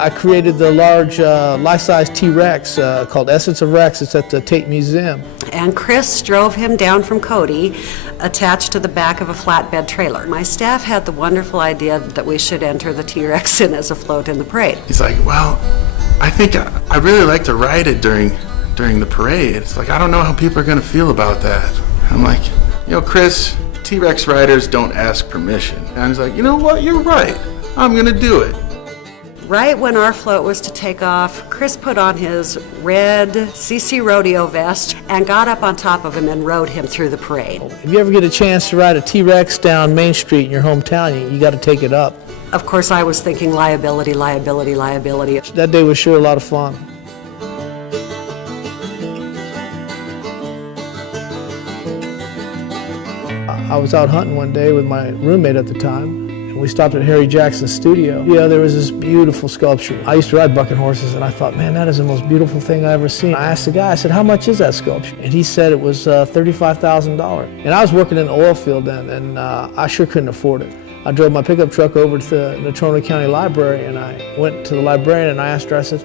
I created the large life-size T-Rex called Essence of Rex. It's at the Tate Museum. And Chris drove him down from Cody, attached to the back of a flatbed trailer. My staff had the wonderful idea that we should enter the T-Rex in as a float in the parade. He's like, well, I think I really like to ride it during the parade. It's like, I don't know how people are going to feel about that. I'm like, Chris, T-Rex riders don't ask permission. And he's like, you know what, you're right. I'm going to do it. Right when our float was to take off, Chris put on his red CC rodeo vest and got up on top of him and rode him through the parade. If you ever get a chance to ride a T-Rex down Main Street in your hometown, you got to take it up. Of course, I was thinking liability, liability, liability. That day was sure a lot of fun. I was out hunting one day with my roommate at the time. We stopped at Harry Jackson's studio. There was this beautiful sculpture. I used to ride bucking horses, and I thought, man, that is the most beautiful thing I ever seen. I asked the guy, I said, how much is that sculpture? And he said it was $35,000. And I was working in the oil field then, and I sure couldn't afford it. I drove my pickup truck over to the Navarro County Library, and I went to the librarian, and I asked her, I said,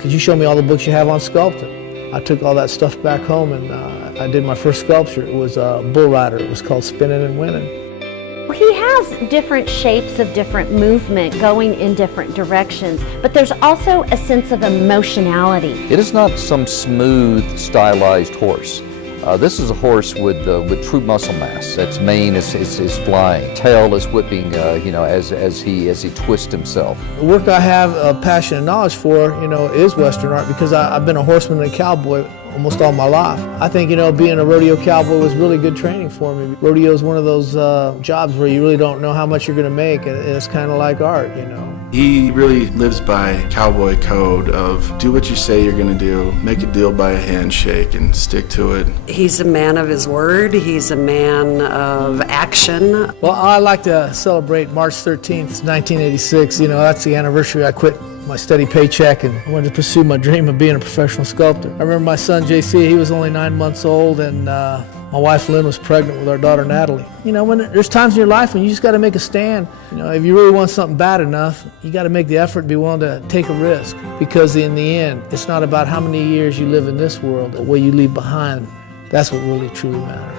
could you show me all the books you have on sculpting? I took all that stuff back home, and I did my first sculpture. It was a bull rider. It was called Spinning and Winning. He has different shapes of different movement going in different directions, but there's also a sense of emotionality. It is not some smooth, stylized horse. This is a horse with true muscle mass. Its mane is flying, tail is whipping, as he twists himself. The work I have a passion and knowledge for, is Western art because I've been a horseman and a cowboy almost all my life. I think, being a rodeo cowboy was really good training for me. Rodeo is one of those jobs where you really don't know how much you're going to make, and it's kind of like art, He really lives by cowboy code of do what you say you're going to do, make a deal by a handshake, and stick to it. He's a man of his word. He's a man of action. Well, I like to celebrate March 13th, 1986. That's the anniversary I quit my steady paycheck and I wanted to pursue my dream of being a professional sculptor. I remember my son JC, he was only 9 months old, and my wife Lynn was pregnant with our daughter Natalie. When there's times in your life when you just got to make a stand. If you really want something bad enough, you got to make the effort and be willing to take a risk, because in the end, it's not about how many years you live in this world, but what you leave behind. That's what really truly matters.